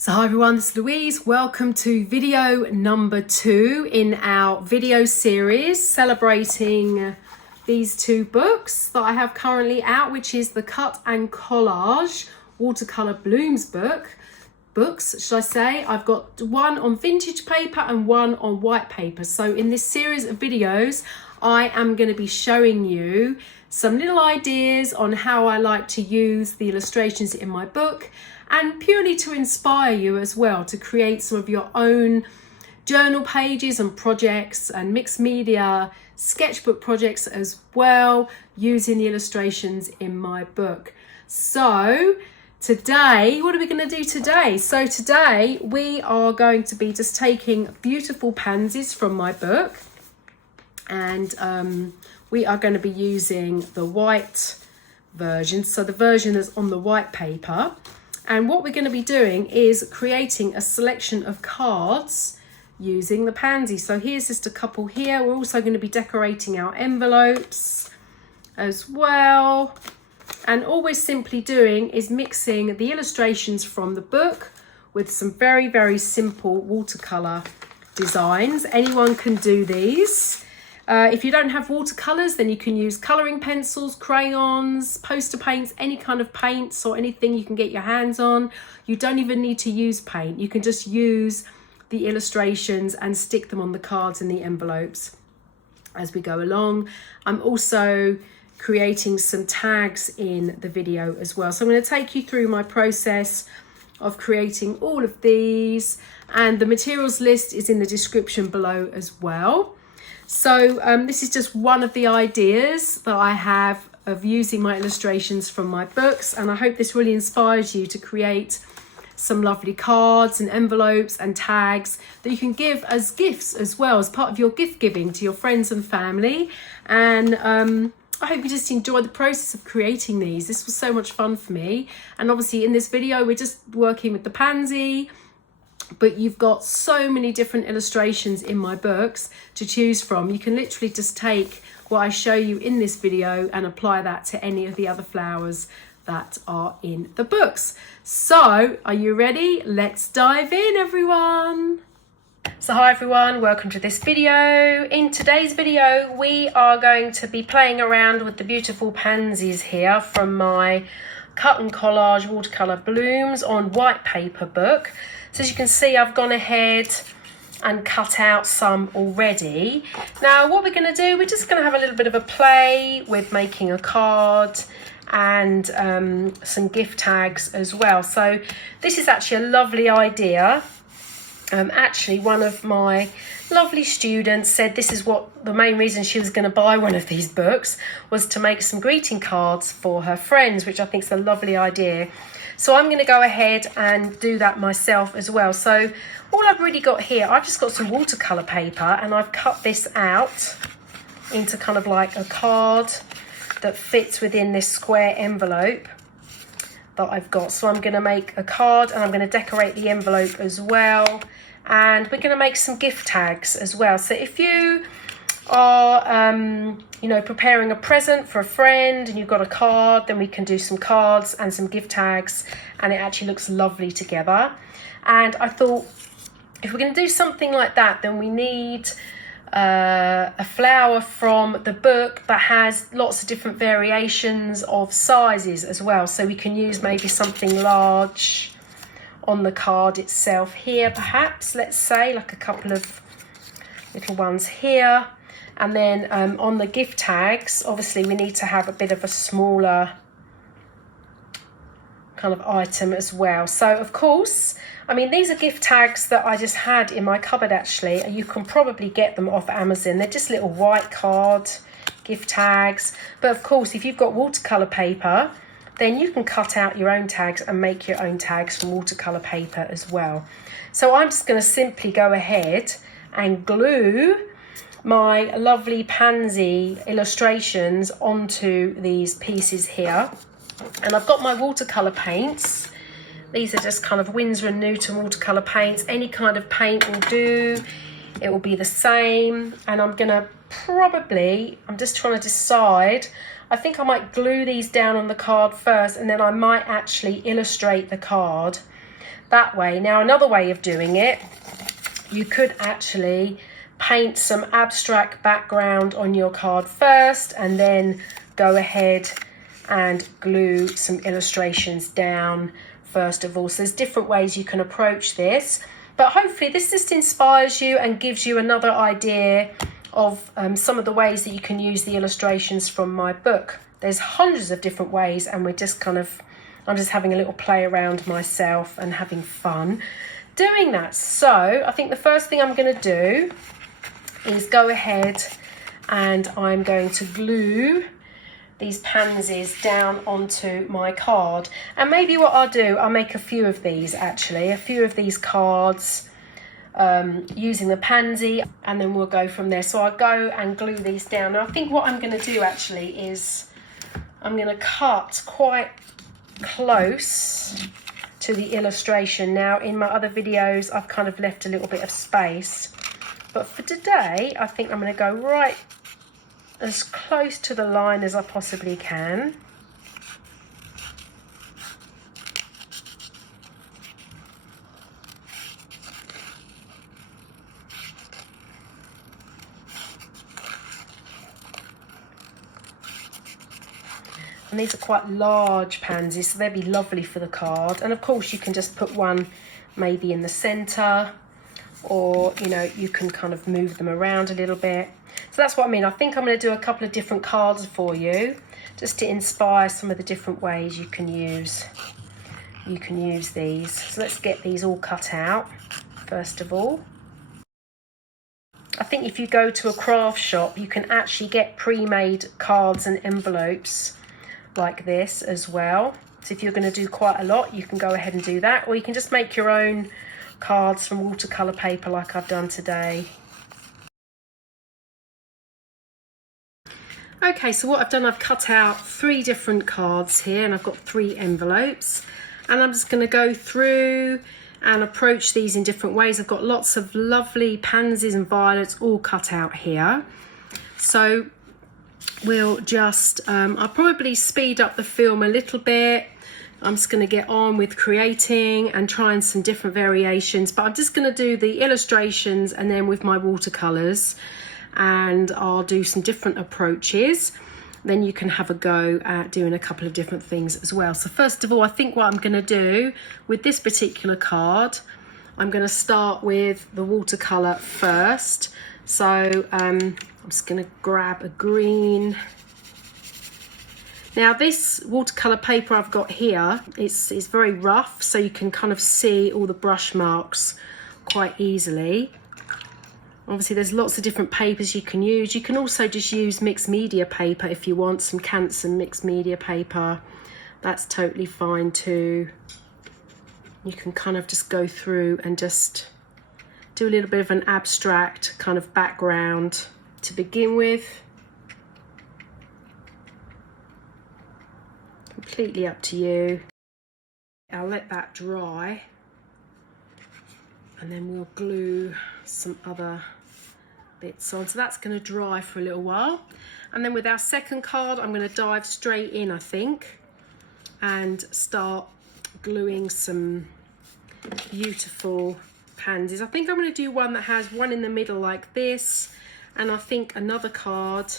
So hi everyone, this is Louise. Welcome to video number 2 in our video series celebrating these two books that I have currently out, which is the Cut and Collage watercolor blooms books, should I say. I've got one on vintage paper and one on white paper. So in this series of videos, I am going to be showing you some little ideas on how I like to use the illustrations in my book, and purely to inspire you as well to create some of your own journal pages and projects and mixed media sketchbook projects as well, using the illustrations in my book. So today, what are we going to do today? So today we are going to be just taking beautiful pansies from my book, and we are going to be using the white version, so the version that's on the white paper. And what we're going to be doing is creating a selection of cards using the pansy. So here's just a couple here. We're also going to be decorating our envelopes as well. And all we're simply doing is mixing the illustrations from the book with some very, very simple watercolor designs. Anyone can do these. If you don't have watercolors, then you can use coloring pencils, crayons, poster paints, any kind of paints or anything you can get your hands on. You don't even need to use paint. You can just use the illustrations and stick them on the cards and the envelopes as we go along. I'm also creating some tags in the video as well. So I'm going to take you through my process of creating all of these, and the materials list is in the description below as well. So this is just one of the ideas that I have of using my illustrations from my books, and I hope this really inspires you to create some lovely cards and envelopes and tags that you can give as gifts as well, as part of your gift giving to your friends and family. And I hope you just enjoy the process of creating these. This was so much fun for me. And obviously in this video we're just working with the pansy, but you've got so many different illustrations in my books to choose from. You can literally just take what I show you in this video and apply that to any of the other flowers that are in the books. So are you ready? Let's dive in, everyone. So hi everyone, welcome to this video. In today's video we are going to be playing around with the beautiful pansies here from my Cut and Collage watercolor blooms on white paper book. So as you can see, I've gone ahead and cut out some already. Now what we're going to do, we're just going to have a little bit of a play with making a card and some gift tags as well. So this is actually a lovely idea. Actually, one of my lovely students said this is what the main reason she was going to buy one of these books was to make some greeting cards for her friends, which I think is a lovely idea. So I'm going to go ahead and do that myself as well. So all I've really got here, I've just got some watercolor paper, and I've cut this out into kind of like a card that fits within this square envelope that I've got. So I'm going to make a card and I'm going to decorate the envelope as well. And we're going to make some gift tags as well. So if you are preparing a present for a friend and you've got a card, then we can do some cards and some gift tags, and it actually looks lovely together. And I thought if we're going to do something like that, then we need a flower from the book that has lots of different variations of sizes as well. So we can use maybe something large on the card itself here, perhaps, let's say like a couple of little ones here. And then on the gift tags, obviously we need to have a bit of a smaller kind of item as well. So of course, I mean, these are gift tags that I just had in my cupboard actually. You can probably get them off Amazon. They're just little white card gift tags. But of course, if you've got watercolor paper, then you can cut out your own tags and make your own tags from watercolor paper as well. So I'm just going to simply go ahead and glue my lovely pansy illustrations onto these pieces here. And I've got my watercolor paints. These are just kind of Winsor & Newton watercolor paints. Any kind of paint will do. It will be the same. And I'm gonna I'm just trying to decide. I think I might glue these down on the card first, and then I might actually illustrate the card that way. Now another way of doing it, you could actually paint some abstract background on your card first and then go ahead and glue some illustrations down first of all. So there's different ways you can approach this, but hopefully this just inspires you and gives you another idea of some of the ways that you can use the illustrations from my book. There's hundreds of different ways, and we're just I'm just having a little play around myself and having fun doing that. So I think the first thing I'm going to do is go ahead and I'm going to glue these pansies down onto my card. And maybe what I'll do, I'll make a few of these actually, a few of these cards using the pansy, and then we'll go from there. So I'll go and glue these down. Now I think what I'm going to do actually is I'm going to cut quite close to the illustration. Now in my other videos I've kind of left a little bit of space, but for today I think I'm going to go right as close to the line as I possibly can. And these are quite large pansies, so they'd be lovely for the card. And of course you can just put one maybe in the center, or you know, you can kind of move them around a little bit. So that's what I mean. I think I'm going to do a couple of different cards for you just to inspire some of the different ways you can use these. So let's get these all cut out first of all. I think if you go to a craft shop, you can actually get pre-made cards and envelopes like this as well. So if you're going to do quite a lot, you can go ahead and do that, or you can just make your own cards from watercolor paper like I've done today. Okay, so what I've done, I've cut out 3 different cards here, and I've got 3 envelopes, and I'm just going to go through and approach these in different ways. I've got lots of lovely pansies and violets all cut out here. So we'll just, I'll probably speed up the film a little bit. I'm just going to get on with creating and trying some different variations, but I'm just going to do the illustrations and then with my watercolors, and I'll do some different approaches. Then you can have a go at doing a couple of different things as well. So first of all, I think what I'm going to do with this particular card, I'm going to start with the watercolor first. So I'm just going to grab a green. Now this watercolor paper I've got here, it's very rough, so you can kind of see all the brush marks quite easily. Obviously there's lots of different papers you can use. You can also just use mixed media paper if you want, some Canson mixed media paper. That's totally fine too. You can kind of just go through and just do a little bit of an abstract kind of background to begin with. Completely up to you. I'll let that dry, and then we'll glue some other bits on. So that's going to dry for a little while, and then with our second card I'm going to dive straight in, I think, and start gluing some beautiful pansies. I think I'm going to do one that has one in the middle like this, and I think another card,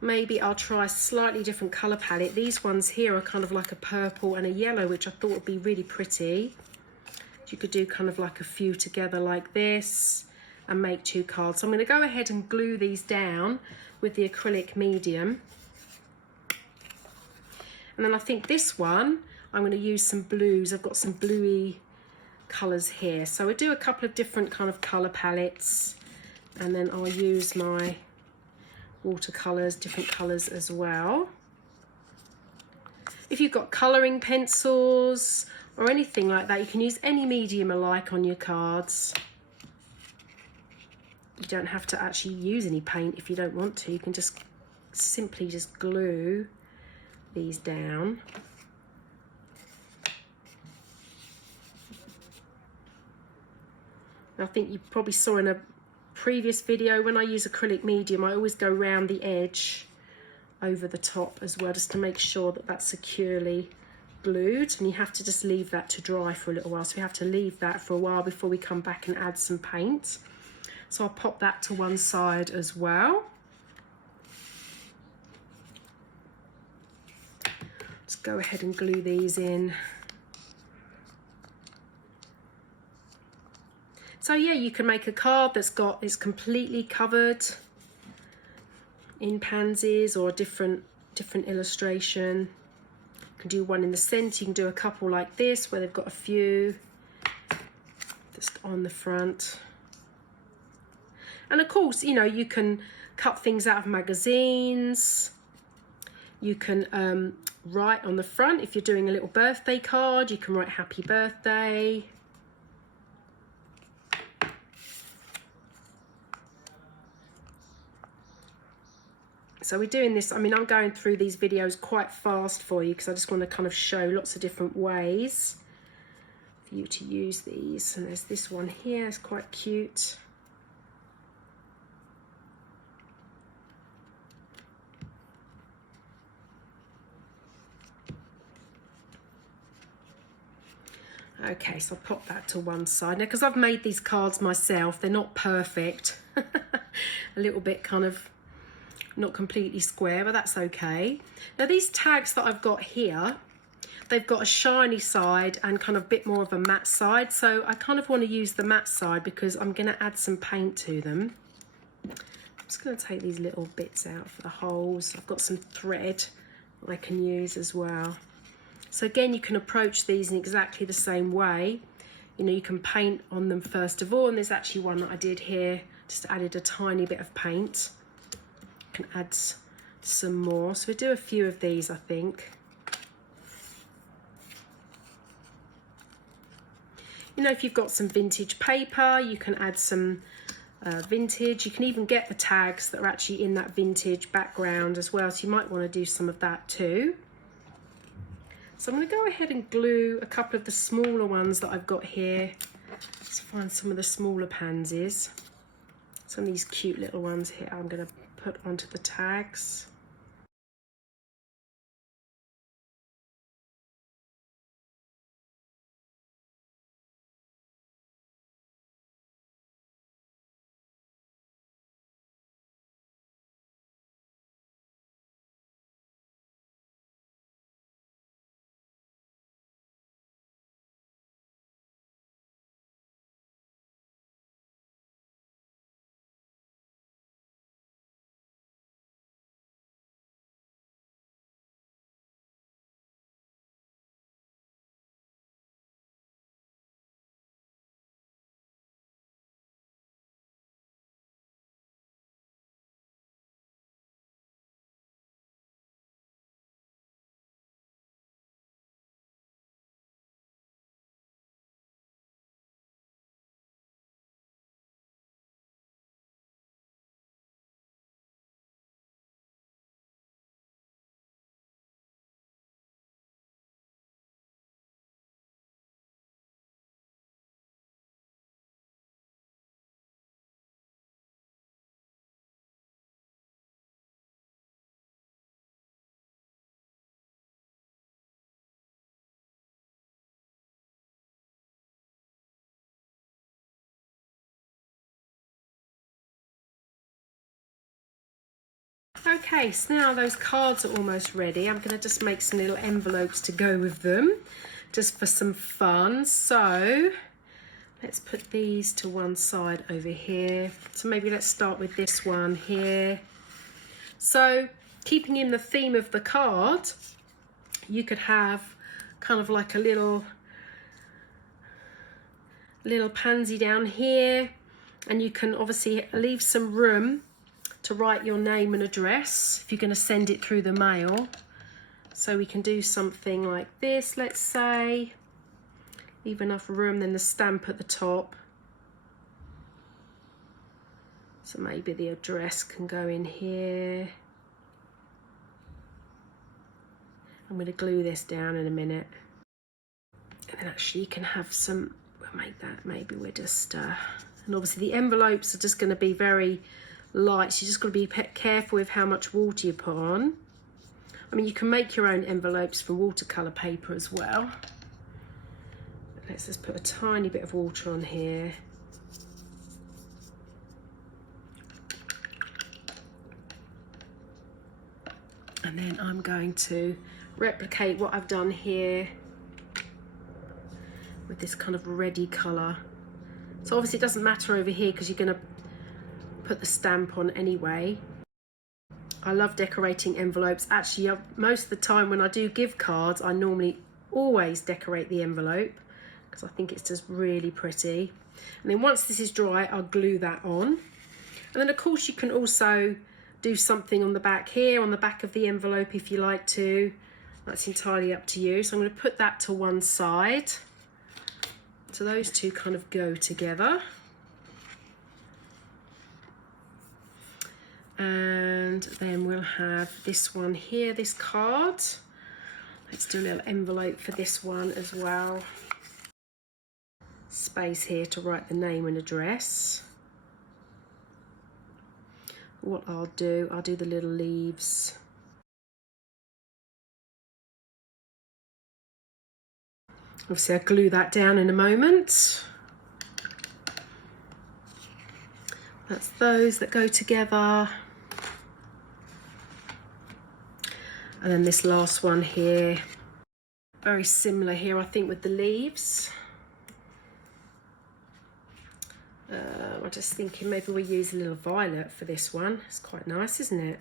maybe I'll try a slightly different colour palette. These ones here are kind of like a purple and a yellow, which I thought would be really pretty. You could do kind of like a few together like this and make 2 cards. So I'm going to go ahead and glue these down with the acrylic medium. And then I think this one, I'm going to use some blues. I've got some bluey colours here. So I do a couple of different kind of colour palettes, and then I'll use my watercolours, different colours as well. If you've got colouring pencils or anything like that, you can use any medium alike on your cards. You don't have to actually use any paint if you don't want to. You can just simply just glue these down. I think you probably saw in a previous video, when I use acrylic medium, I always go round the edge over the top as well, just to make sure that that's securely glued, and you have to just leave that to dry for a little while. So we have to leave that for a while before we come back and add some paint. So I'll pop that to one side as well. Just go ahead and glue these in. So yeah, you can make a card it's completely covered in pansies or a different illustration. You can do one in the centre, you can do a couple like this where they've got a few just on the front. And of course, you know, you can cut things out of magazines. You can write on the front, if you're doing a little birthday card, you can write happy birthday. So we're doing this, I mean, I'm going through these videos quite fast for you because I just want to kind of show lots of different ways for you to use these. And there's this one here, it's quite cute. Okay, so I'll pop that to one side. Now, because I've made these cards myself, they're not perfect. A little bit kind of not completely square, but that's okay. Now these tags that I've got here, they've got a shiny side and kind of a bit more of a matte side. So I kind of want to use the matte side because I'm going to add some paint to them. I'm just going to take these little bits out for the holes. I've got some thread that I can use as well. So again, you can approach these in exactly the same way. You know, you can paint on them first of all, and there's actually one that I did here, just added a tiny bit of paint. Can add some more, so we'll do a few of these, I think. You know, if you've got some vintage paper, you can add some vintage. You can even get the tags that are actually in that vintage background as well, so you might want to do some of that too. So I'm going to go ahead and glue a couple of the smaller ones that I've got here. Let's find some of the smaller pansies. Some of these cute little ones here I'm going to put onto the tags. Okay, so now those cards are almost ready. I'm going to just make some little envelopes to go with them, just for some fun. So let's put these to one side over here. So maybe let's start with this one here. So keeping in the theme of the card, you could have kind of like a little pansy down here, and you can obviously leave some room to write your name and address if you're going to send it through the mail. So we can do something like this, let's say. Leave enough room, then the stamp at the top. So maybe the address can go in here. I'm going to glue this down in a minute. And then actually you can have some, we'll make that, maybe we're just, and obviously the envelopes are just going to be very light, so you just got to be careful with how much water you put on. I mean, you can make your own envelopes from watercolor paper as well. Let's just put a tiny bit of water on here. And then I'm going to replicate what I've done here with this kind of reddy colour. So obviously it doesn't matter over here because you're going to put the stamp on anyway. I love decorating envelopes. Actually, most of the time when I do give cards, I normally always decorate the envelope because I think it's just really pretty. And then once this is dry, I'll glue that on. And then of course you can also do something on the back here, on the back of the envelope if you like to. That's entirely up to you. So I'm going to put that to one side. So those two kind of go together. And then we'll have this one here, this card. Let's do a little envelope for this one as well. Space here to write the name and address. What I'll do the little leaves. Obviously I'll glue that down in a moment. That's those that go together. And then this last one here, very similar here I think with the leaves. I'm just thinking maybe we'll use a little violet for this one. It's quite nice, isn't it?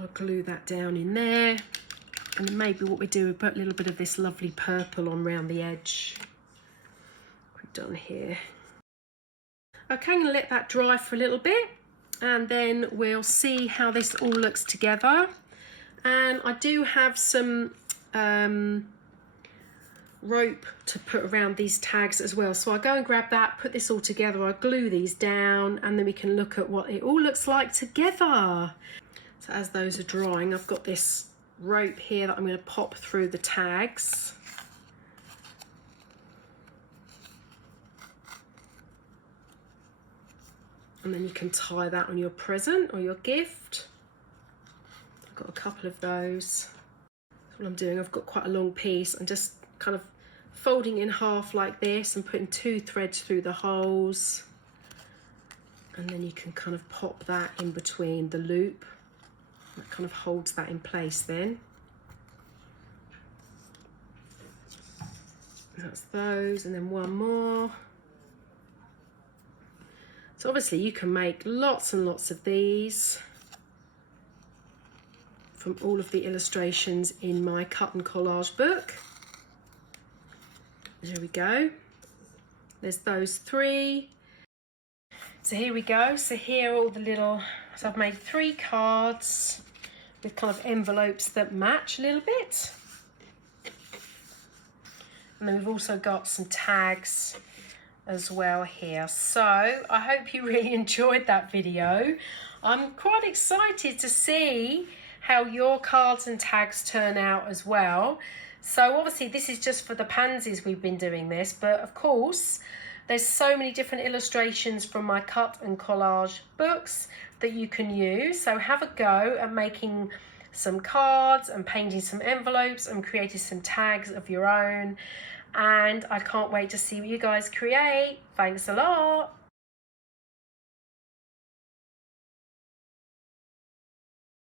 I'll glue that down in there. And maybe what we do, we put a little bit of this lovely purple on round the edge. We've done here. Okay, I'm going to let that dry for a little bit and then we'll see how this all looks together. And I do have some rope to put around these tags as well. So I'll go and grab that, put this all together, I'll glue these down and then we can look at what it all looks like together. So as those are drying, I've got this rope here that I'm going to pop through the tags. And then you can tie that on your present or your gift. I've got a couple of those. That's what I'm doing. I've got quite a long piece. I'm just kind of folding in half like this and putting 2 threads through the holes. And then you can kind of pop that in between the loop. That kind of holds that in place then. That's those, and then one more. So obviously you can make lots and lots of these from all of the illustrations in my Cut and Collage book. There we go. There's those 3. So here we go. So here are all the little, so I've made 3 cards with kind of envelopes that match a little bit. And then we've also got some tags as well here. So I hope you really enjoyed that video. I'm quite excited to see how your cards and tags turn out as well. So obviously this is just for the pansies we've been doing this, but of course there's so many different illustrations from my Cut and Collage books that you can use. So have a go at making some cards and painting some envelopes and creating some tags of your own. And I can't wait to see what you guys create. Thanks a lot.